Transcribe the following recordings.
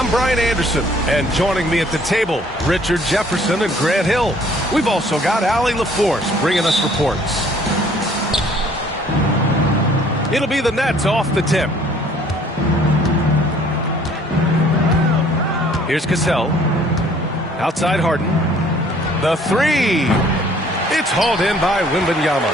I'm Brian Anderson, and joining me at the table, Richard Jefferson and Grant Hill. We've also got Allie LaForce bringing us reports. It'll be the Nets off the tip. Here's Cassell. Outside Harden. The three. It's hauled in by Wembanyama.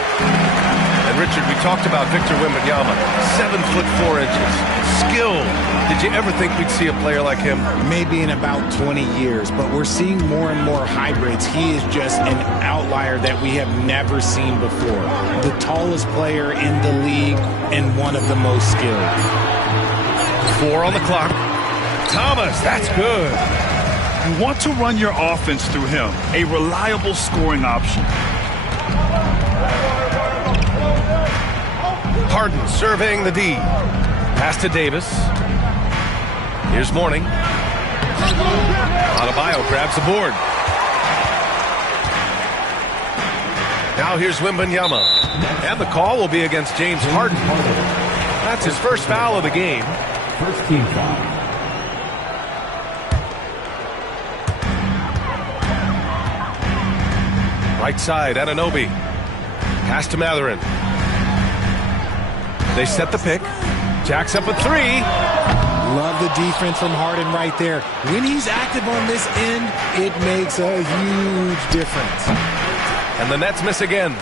And Richard, we talked about Victor Wembanyama. 7'4". Skill. Did you ever think we'd see a player like him? Maybe in about 20 years, but we're seeing more and more hybrids. He is just an outlier that we have never seen before. The tallest player in the league and one of the most skilled. 4 on the clock. Thomas, that's good. You want to run your offense through him, a reliable scoring option. Harden surveying the D. Pass to Davis. Here's Mourning. Adebayo grabs the board. Now here's Wembanyama. And the call will be against James Harden. That's his first foul of the game. First team foul. Right side, Anunoby. Pass to Mathurin. They set the pick. Jacks up a three. Love the defense from Harden right there. When he's active on this end, it makes a huge difference. And the Nets miss again.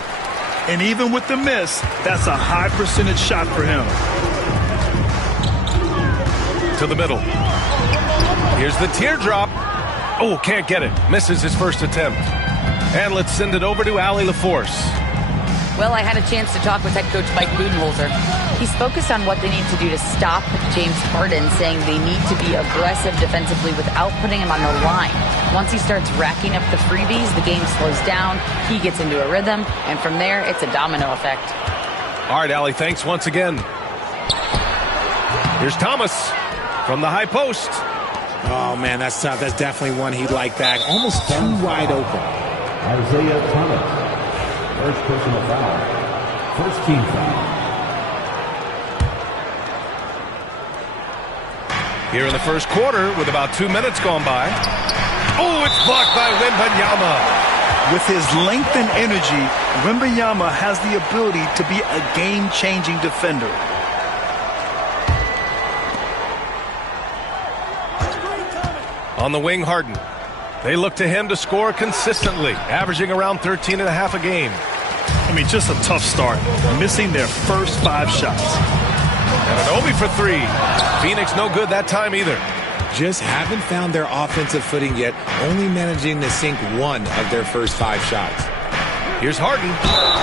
And even with the miss, that's a high percentage shot for him. To the middle. Here's the teardrop. Oh, can't get it. Misses his first attempt. And let's send it over to Allie LaForce. Well, I had a chance to talk with head coach Mike Budenholzer. He's focused on what they need to do to stop James Harden, saying they need to be aggressive defensively without putting him on the line. Once he starts racking up the freebies, the game slows down, he gets into a rhythm, and from there, it's a domino effect. All right, Allie, thanks once again. Here's Thomas from the high post. Oh, man, that's tough. That's definitely one he'd like back. Almost too wide open. Isaiah Thomas. First personal foul. First team foul. Here in the first quarter with about 2 minutes gone by. Oh, it's blocked by Wembanyama. With his length and energy, Wembanyama has the ability to be a game-changing defender. On the wing, Harden. They look to him to score consistently, averaging around 13.5 a game. I mean, just a tough start, missing their first 5 shots. Anunoby for 3. Phoenix no good that time either. Just haven't found their offensive footing yet, only managing to sink 1 of their first 5 shots. Here's Harden,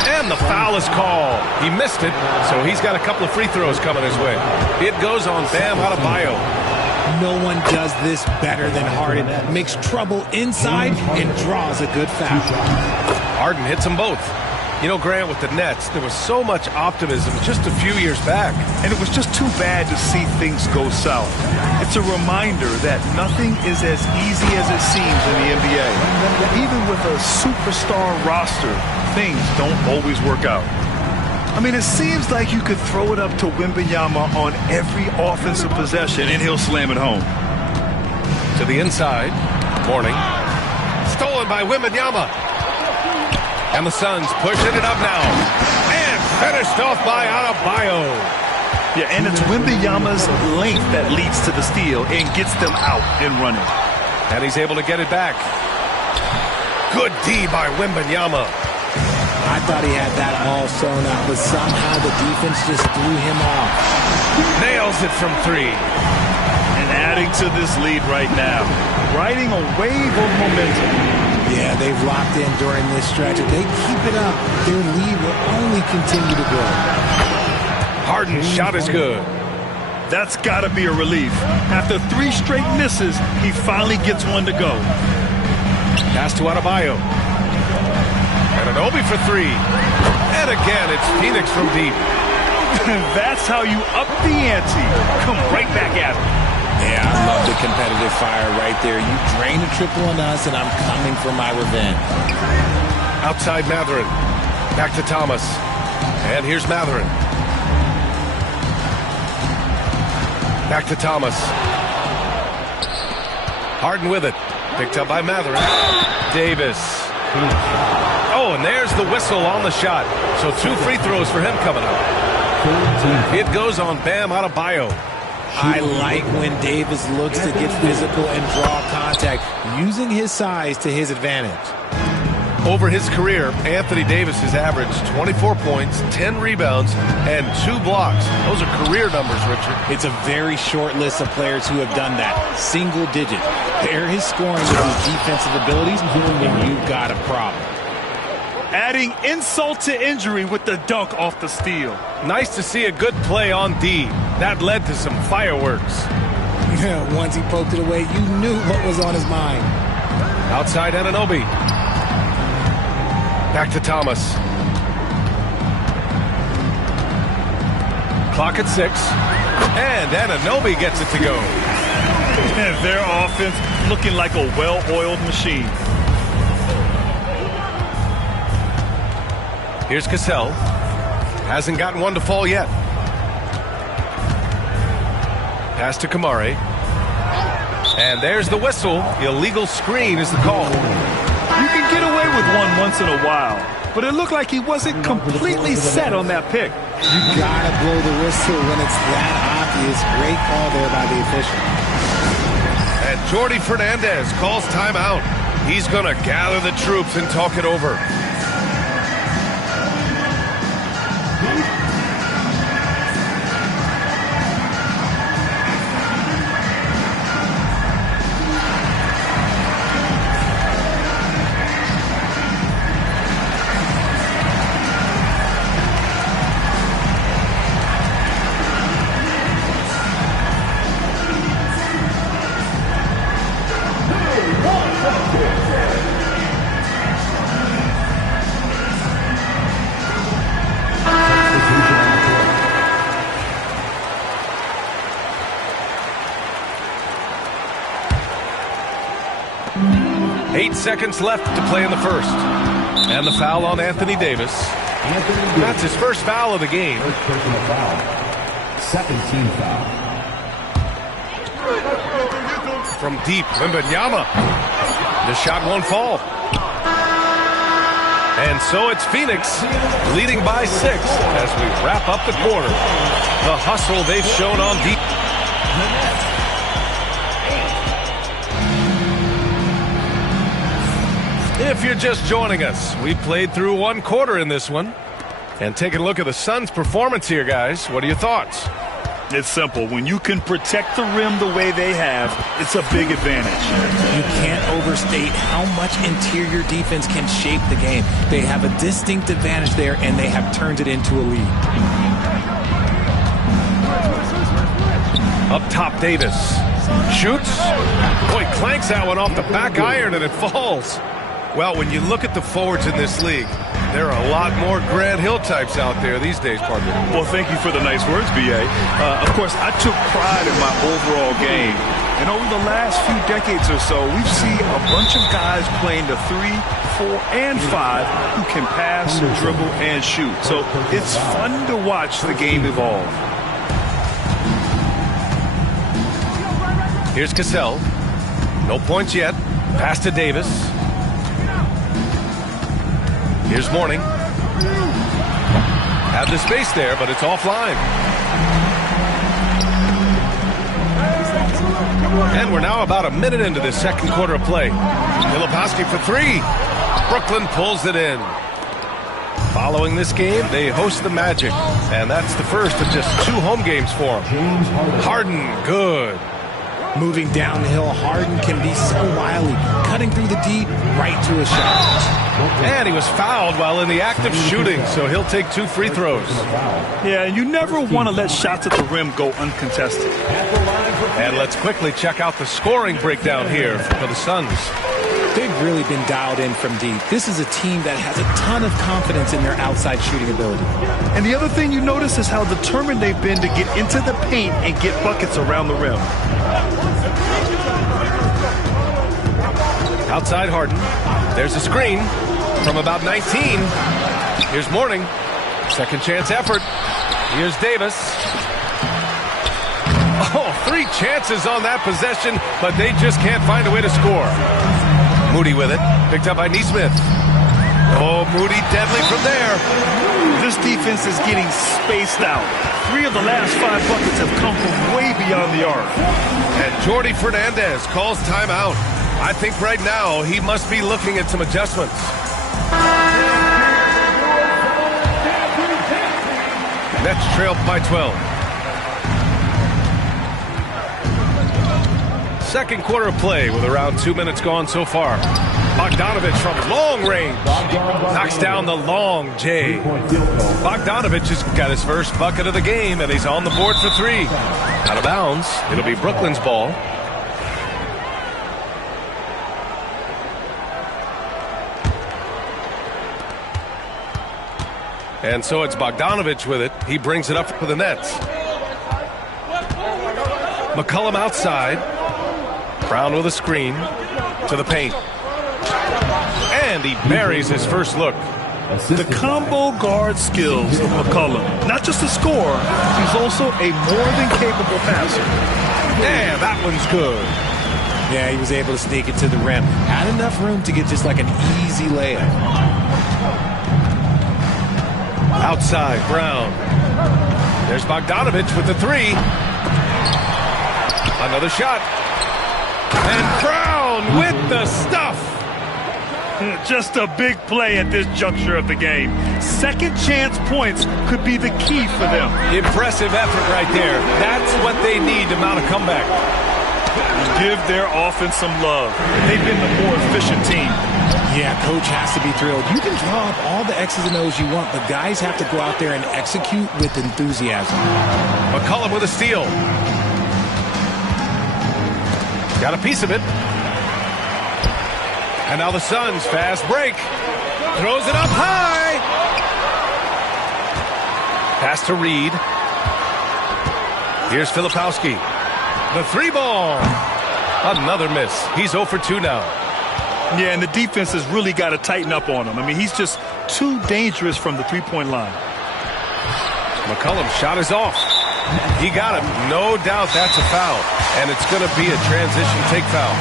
and the foul is called. He missed it, so he's got a couple of free throws coming his way. It goes on Bam Adebayo. No one does this better than Harden. Makes trouble inside and draws a good foul. Harden hits them both. You know, Grant, with the Nets, there was so much optimism just a few years back. And it was just too bad to see things go south. It's a reminder that nothing is as easy as it seems in the NBA. Even with a superstar roster, things don't always work out. I mean, it seems like you could throw it up to Wembanyama on every offensive possession, and he'll slam it home. To the inside. Mourning. Stolen by Wembanyama. And the Suns pushing it up now. And finished off by Adebayo. Yeah, and it's Wembanyama's length that leads to the steal and gets them out and running. And he's able to get it back. Good D by Wembanyama. I thought he had that all sewn up, but somehow the defense just threw him off. Nails it from 3. And adding to this lead right now, riding a wave of momentum. Yeah, they've locked in during this stretch. If they keep it up, their lead will only continue to grow. Harden's shot is good. That's got to be a relief. After 3 straight misses, he finally gets one to go. Pass to Adebayo. Anunoby for 3. And again, it's Phoenix from deep. That's how you up the ante. Come right back at him. Yeah, I love the competitive fire right there. You drain a triple on us, and I'm coming for my revenge. Outside Mathurin. Back to Thomas. And here's Mathurin. Back to Thomas. Harden with it. Picked up by Mathurin. Davis. Oh, and there's the whistle on the shot. So 2 free throws for him coming up. It goes on Bam Adebayo. I like when Davis looks to get physical and draw contact, using his size to his advantage. Over his career, Anthony Davis has averaged 24 points, 10 rebounds, and 2 blocks. Those are career numbers, Richard. It's a very short list of players who have done that. Single digit. Pair his scoring with his defensive abilities, and you've got a problem. Adding insult to injury with the dunk off the steal. Nice to see a good play on D. That led to some fireworks. Once he poked it away, you knew what was on his mind. Outside Anunoby. Back to Thomas. Clock at 6. And Anunoby gets it to go. And their offense looking like a well-oiled machine. Here's Cassell. Hasn't gotten one to fall yet. Pass to Kamari. And there's the whistle. Illegal screen is the call. You can get away with one once in a while, but it looked like he wasn't completely set on that pick. You gotta blow the whistle when it's that obvious. Great call there by the official. And Jordi Fernandez calls timeout. He's going to gather the troops and talk it over. Seconds left to play in the first. And the foul on Anthony Davis. That's his first foul of the game. First personal foul. Second team foul. From deep, Wembanyama. The shot won't fall. And so it's Phoenix leading by 6 as we wrap up the quarter. The hustle they've shown on deep. If you're just joining us, we played through 1 quarter in this one. And taking a look at the Suns' performance here, guys. What are your thoughts? It's simple. When you can protect the rim the way they have, it's a big advantage. You can't overstate how much interior defense can shape the game. They have a distinct advantage there, and they have turned it into a lead. Up top, Davis. Shoots. Boy, clanks that one off the back iron, and it falls. Well, when you look at the forwards in this league, there are a lot more Grant Hill types out there these days, partner. Well, thank you for the nice words, B.A. Of course, I took pride in my overall game. And over the last few decades or so, we've seen a bunch of guys playing the 3, 4, and 5 who can pass, dribble, and shoot. So it's fun to watch the game evolve. Here's Cassell. No points yet. Pass to Davis. Here's Mourning. Had the space there, but it's offline. And we're now about a minute into this second quarter of play. Filipowski for 3. Brooklyn pulls it in. Following this game, they host the Magic. And that's the first of just 2 home games for them. Harden, good. Moving downhill, Harden can be so wily, cutting through the D right to a shot. And he was fouled while in the act of shooting, so he'll take 2 free throws. Yeah, and you never want to let shots at the rim go uncontested. And let's quickly check out the scoring breakdown here for the Suns. They've really been dialed in from deep. This is a team that has a ton of confidence in their outside shooting ability. And the other thing you notice is how determined they've been to get into the paint and get buckets around the rim. Outside Harden. There's a screen from about 19. Here's Mourning. Second chance effort. Here's Davis. Oh, 3 chances on that possession, but they just can't find a way to score. Moody with it, picked up by Neesmith. Oh, Moody deadly from there. This defense is getting spaced out. 3 of the last 5 buckets have come from way beyond the arc. And Jordi Fernandez calls timeout. I think right now he must be looking at some adjustments. Nets trail by 12. Second quarter of play with around 2 minutes gone so far. Bogdanovich from long range knocks down the long J. Bogdanovich has got his first bucket of the game, and he's on the board for 3. Out of bounds. It'll be Brooklyn's ball. And so it's Bogdanovich with it. He brings it up for the Nets. McCollum outside. Brown with a screen to the paint. And he buries his first look. The combo guard skills of McCollum. Not just a scorer, he's also a more than capable passer. Yeah, that one's good. Yeah, he was able to sneak it to the rim. Had enough room to get just like an easy layup. Outside, Brown. There's Bogdanovich with the 3. Another shot. And Brown with the stuff. Just a big play at this juncture of the game. Second chance points could be the key for them. Impressive effort right there. That's what they need to mount a comeback. Give their offense some love. They've been the more efficient team. Yeah, coach has to be thrilled. You can draw up all the X's and O's you want, but guys have to go out there and execute with enthusiasm. McCollum with a steal. Got a piece of it. And now the Suns, fast break. Throws it up high. Pass to Reed. Here's Filipowski. The 3-ball. Another miss. He's 0 for 2 now. Yeah, and the defense has really got to tighten up on him. I mean, he's just too dangerous from the three-point line. McCollum's shot is off. He got him. No doubt that's a foul. And it's going to be a transition take foul.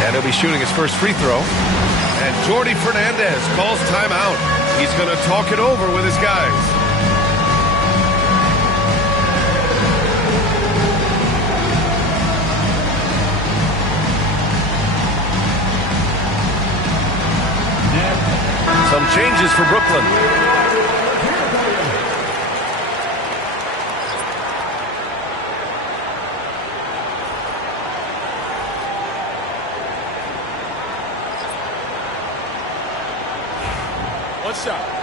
And he'll be shooting his first free throw. And Jordi Fernandez calls timeout. He's going to talk it over with his guys. Some changes for Brooklyn. What's up?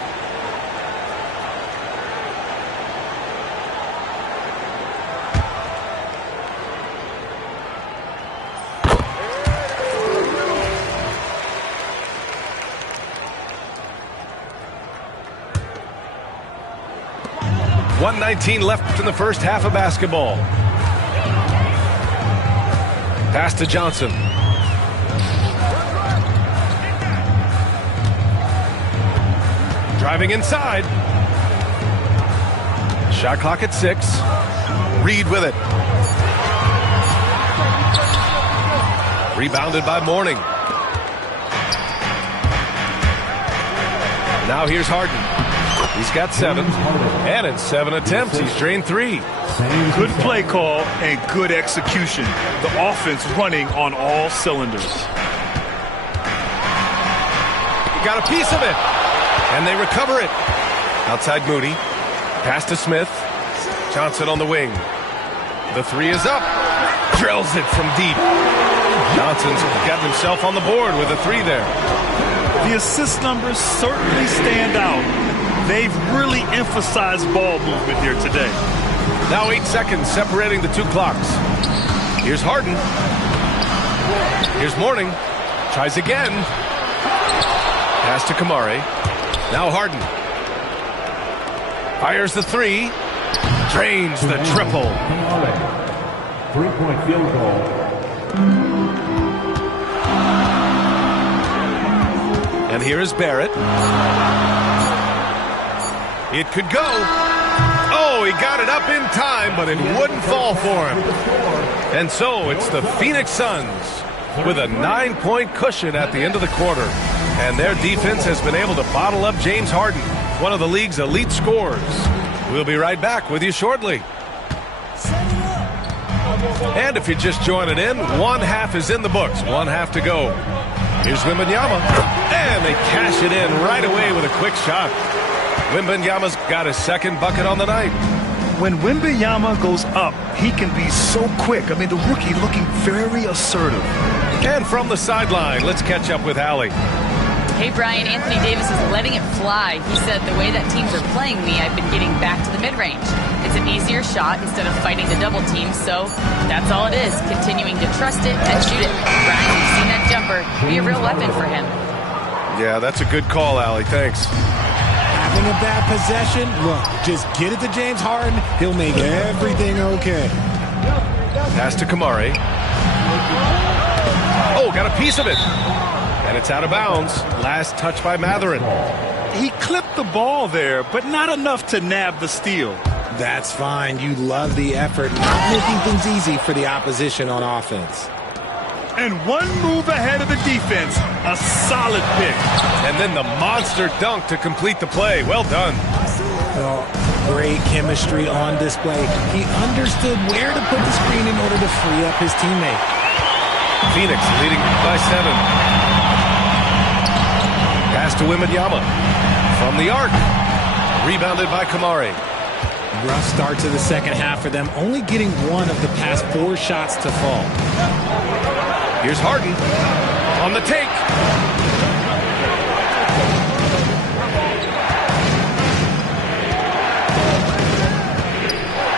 .119 left in the first half of basketball. Pass to Johnson. Driving inside. Shot clock at 6. Reed with it. Rebounded by Mourning. Now here's Harden. He's got 7. And in 7 attempts, he's drained 3. Good play call and good execution. The offense running on all cylinders. Got a piece of it. And they recover it. Outside Moody. Pass to Smith. Johnson on the wing. The 3 is up. Drills it from deep. Johnson's got himself on the board with a 3 there. The assist numbers certainly stand out. They've really emphasized ball movement here today. Now 8 seconds separating the 2 clocks. Here's Harden. Here's Mourning. Tries again. Pass to Kamari. Now Harden. Fires the 3. Drains the triple. 3-point field goal. And here is Barrett. It could go. Oh, he got it up in time, but it wouldn't fall for him. And so it's the Phoenix Suns with a 9-point cushion at the end of the quarter. And their defense has been able to bottle up James Harden, one of the league's elite scorers. We'll be right back with you shortly. And if you're just joining in, one half is in the books, one half to go. Here's Wembanyama, and they cash it in right away with a quick shot. Wembanyama's got his second bucket on the night. When Wembanyama goes up, he can be so quick. I mean, the rookie looking very assertive. And from the sideline, let's catch up with Allie. Hey, Brian, Anthony Davis is letting it fly. He said, the way that teams are playing me, I've been getting back to the mid-range. It's an easier shot instead of fighting the double team, so that's all it is, continuing to trust it and shoot it. Brian, you've seen that jumper be a real weapon for him. Yeah, that's a good call, Allie. Thanks. Having a bad possession, look, just get it to James Harden. He'll make everything okay. Pass to Kamari. Oh, got a piece of it. And it's out of bounds. Last touch by Mathurin. He clipped the ball there, but not enough to nab the steal. That's fine. You love the effort, not making things easy for the opposition on offense. And one move ahead of the defense. A solid pick. And then the monster dunk to complete the play. Well done. Well, great chemistry on display. He understood where to put the screen in order to free up his teammate. Phoenix leading by 7. Pass to Wembanyama. From the arc. Rebounded by Kamari. Rough start to the second half for them, only getting one of the past 4 shots to fall. Here's Harden on the take.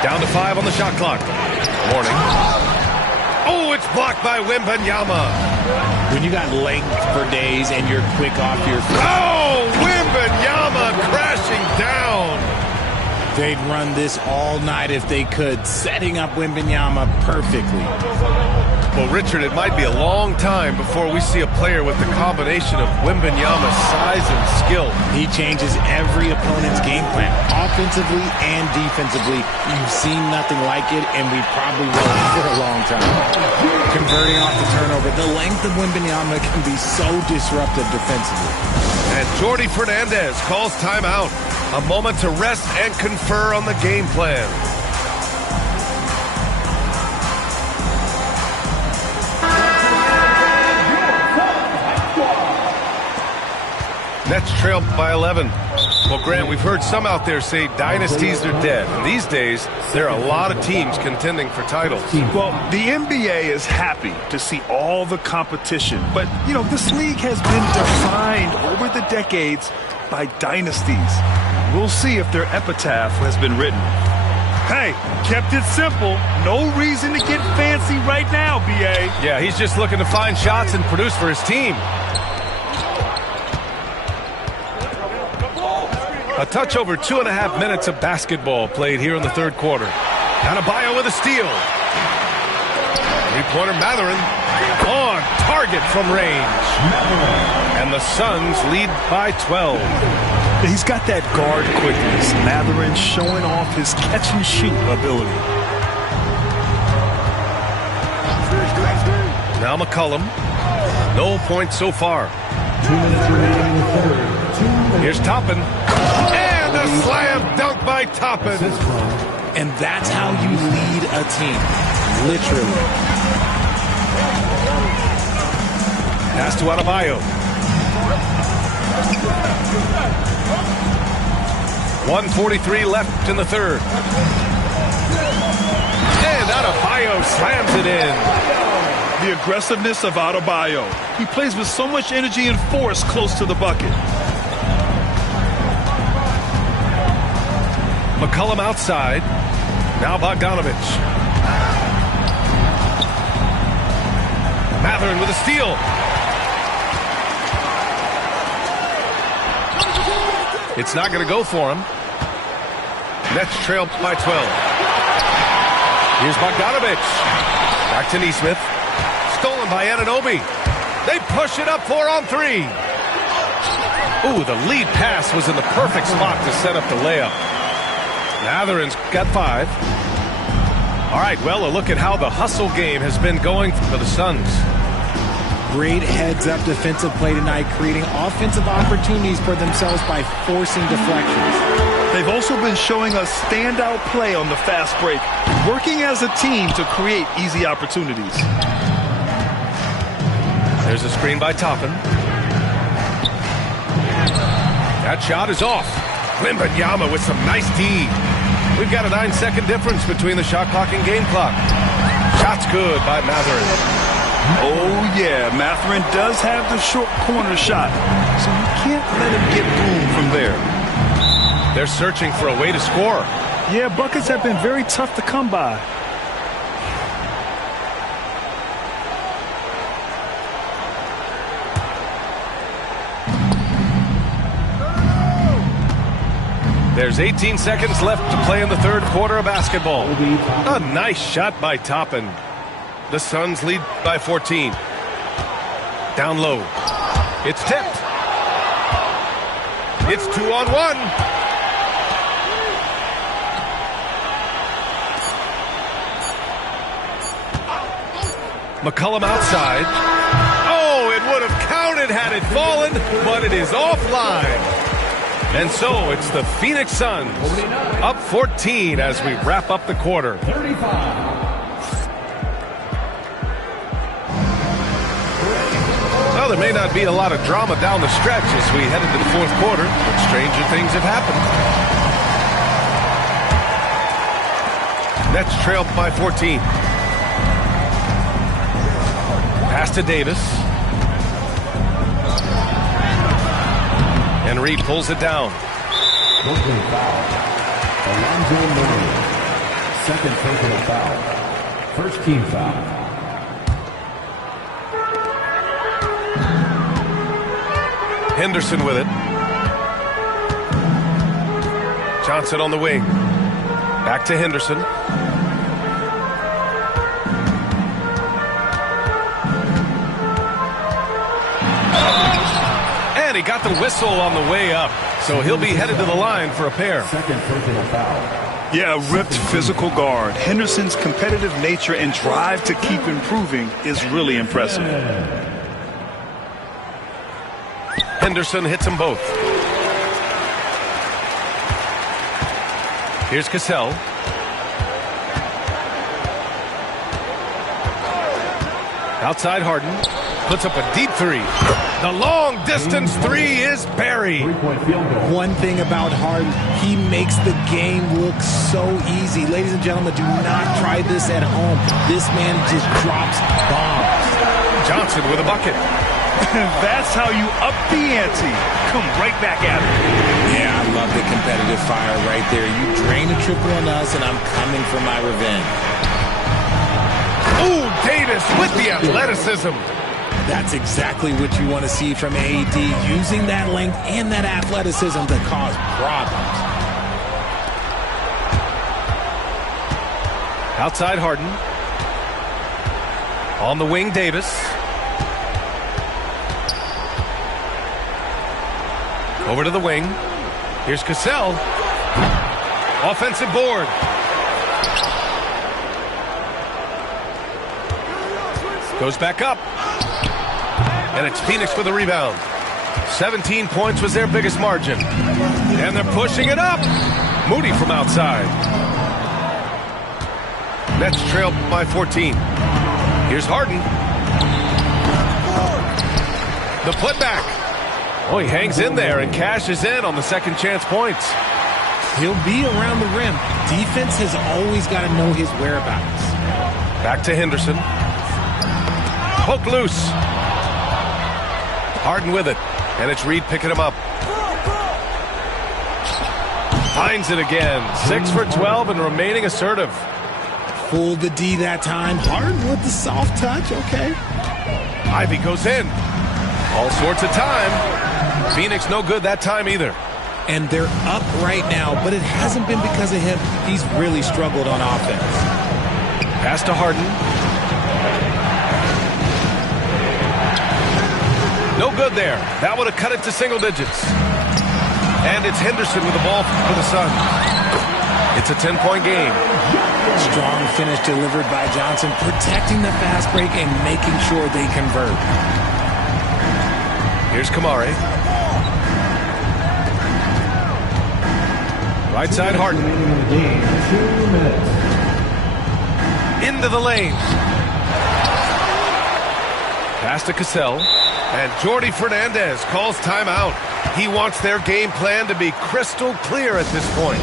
Down to 5 on the shot clock. Warning. Oh, it's blocked by Wembanyama. When you got length for days and you're quick off your feet. Oh, Wembanyama crashing down. They'd run this all night if they could, setting up Wembanyama perfectly. Well, Richard, it might be a long time before we see a player with the combination of Wembanyama's size and skill. He changes every opponent's game plan, offensively and defensively. You've seen nothing like it, and we probably will for a long time. Converting off the turnover, the length of Wembanyama can be so disruptive defensively. And Jordi Fernandez calls timeout. A moment to rest and confer on the game plan. Nets trail by 11. Well, Grant, we've heard some out there say dynasties are dead. And these days, there are a lot of teams contending for titles. Well, the NBA is happy to see all the competition. But, you know, this league has been defined over the decades by dynasties. We'll see if their epitaph has been written. Hey, kept it simple. No reason to get fancy right now, B.A. Yeah, he's just looking to find shots and produce for his team. A touch over 2.5 minutes of basketball played here in the third quarter. Adebayo with a steal. Three-pointer Mathurin on target from range. And the Suns lead by 12. He's got that guard quickness. Mathurin showing off his catch-and-shoot ability. Now McCollum. No points so far. 2 minutes remaining in the third. Here's Toppin. And a slam dunk by Toppin. And that's how you lead a team. Literally. Pass to Adebayo. 1:43 left in the third. And Adebayo slams it in. The aggressiveness of Adebayo. He plays with so much energy and force close to the bucket. McCollum outside. Now Bogdanovic. Mathurin with a steal. It's not going to go for him. Nets trail by 12. Here's Bogdanovic. Back to Nesmith. Stolen by Anunoby. They push it up 4 on 3. Ooh, the lead pass was in the perfect spot to set up the layup. Matherin's got 5. All right, well, a look at how the hustle game has been going for the Suns. Great heads-up defensive play tonight, creating offensive opportunities for themselves by forcing deflections. They've also been showing us standout play on the fast break, working as a team to create easy opportunities. There's a screen by Toppin. That shot is off. Wembanyama with some nice D. We've got a 9-second difference between the shot clock and game clock. Shot's good by Mathurin. Oh, yeah, Mathurin does have the short corner shot, so you can't let him get room from there. They're searching for a way to score. Yeah, buckets have been very tough to come by. There's 18 seconds left to play in the third quarter of basketball. A nice shot by Toppin. The Suns lead by 14. Down low. It's tipped. It's 2-on-1. McCollum outside. Oh, it would have counted had it fallen, but it is offline. And so it's the Phoenix Suns up 14 as we wrap up the quarter. 35. Well, there may not be a lot of drama down the stretch as we head into the fourth quarter, but stranger things have happened. Nets trail by 14. Pass to Davis. And Reed pulls it down. Brooklyn foul. Alonzo Mourning. Second personal foul. First team foul. Henderson with it. Johnson on the wing. Back to Henderson. And he got the whistle on the way up. So he'll be headed to the line for a pair. Second personal foul. Yeah, a ripped physical guard. Henderson's competitive nature and drive to keep improving is really impressive. Henderson hits them both. Here's Cassell. Outside Harden. Puts up a deep three. The long distance three is buried. Three-point field goal. One thing about Harden, he makes the game look so easy. Ladies and gentlemen, do not try this at home. This man just drops bombs. Johnson with a bucket. That's how you up the ante. Come right back at it. Yeah, I love the competitive fire right there. You drain a triple on us, and I'm coming for my revenge. Ooh, Davis with the athleticism. That's exactly what you want to see from AD, using that length and that athleticism to cause problems. Outside Harden. On the wing, Davis. Over to the wing. Here's Cassell. Offensive board. Goes back up. And it's Phoenix with the rebound. 17 points was their biggest margin. And they're pushing it up. Moody from outside. Nets trail by 14. Here's Harden. The putback. Oh, he hangs in there and cashes in on the second chance points. He'll be around the rim. Defense has always got to know his whereabouts. Back to Henderson. Poke loose. Harden with it. And it's Reed picking him up. Finds it again. 6 for 12 and remaining assertive. Fooled the D that time. Harden with the soft touch. Okay. Ivy goes in. All sorts of time. Phoenix no good that time either. And they're up right now, but it hasn't been because of him. He's really struggled on offense. Pass to Harden. No good there. That would have cut it to single digits. And it's Henderson with the ball for the Suns. It's It's a 10-point game. Strong finish delivered by Johnson, protecting the fast break and making sure they convert. Here's Kamari. Right side, Harden. Game, 2 minutes. Into the lane. Pass to Cassell. And Jordi Fernandez calls timeout. He wants their game plan to be crystal clear at this point.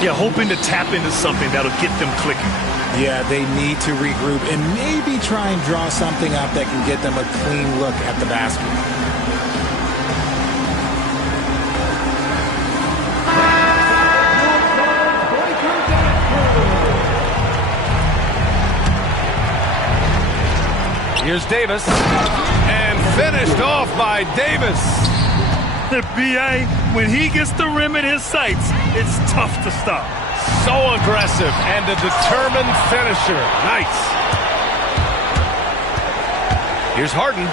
Yeah, hoping to tap into something that'll get them clicking. Yeah, they need to regroup and maybe try and draw something up that can get them a clean look at the basket. Here's Davis. And finished off by Davis. The BA, when he gets the rim in his sights, it's tough to stop. So aggressive and a determined finisher. Nice. Here's Harden.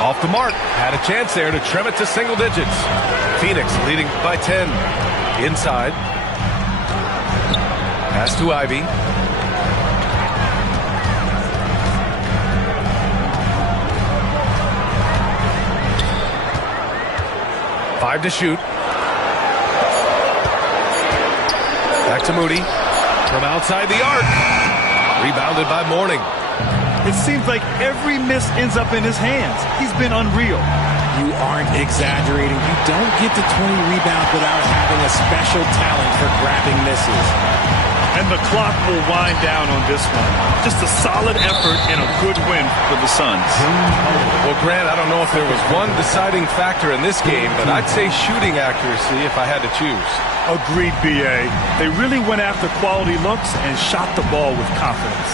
Off the mark. Had a chance there to trim it to single digits. Phoenix leading by 10. Inside. Pass to Ivy. Five to shoot. Back to Moody. From outside the arc. Rebounded by Mourning. It seems like every miss ends up in his hands. He's been unreal. You aren't exaggerating. You don't get to 20 rebounds without having a special talent for grabbing misses. And the clock will wind down on this one. Just a solid effort and a good win for the Suns. Well, Grant, I don't know if there was one deciding factor in this game, but I'd say shooting accuracy if I had to choose. Agreed, BA. They really went after quality looks and shot the ball with confidence.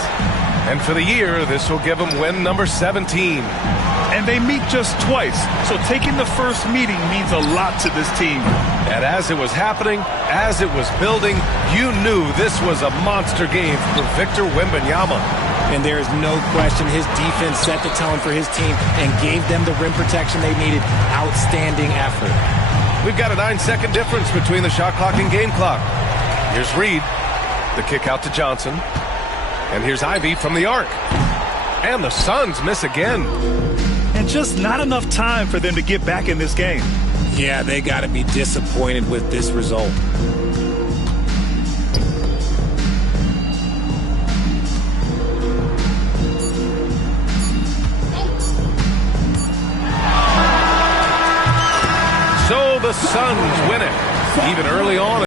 And for the year, this will give them win number 17. And they meet just twice, so taking the first meeting means a lot to this team. And as it was happening, as it was building, you knew this was a monster game for Victor Wembanyama. And there is no question his defense set the tone for his team and gave them the rim protection they needed. Outstanding effort. We've got a 9-second difference between the shot clock and game clock. Here's Reed. The kick out to Johnson. And here's Ivy from the arc. And the Suns miss again. And just not enough time for them to get back in this game. Yeah, they got to be disappointed with this result. So the Suns win it, even early on.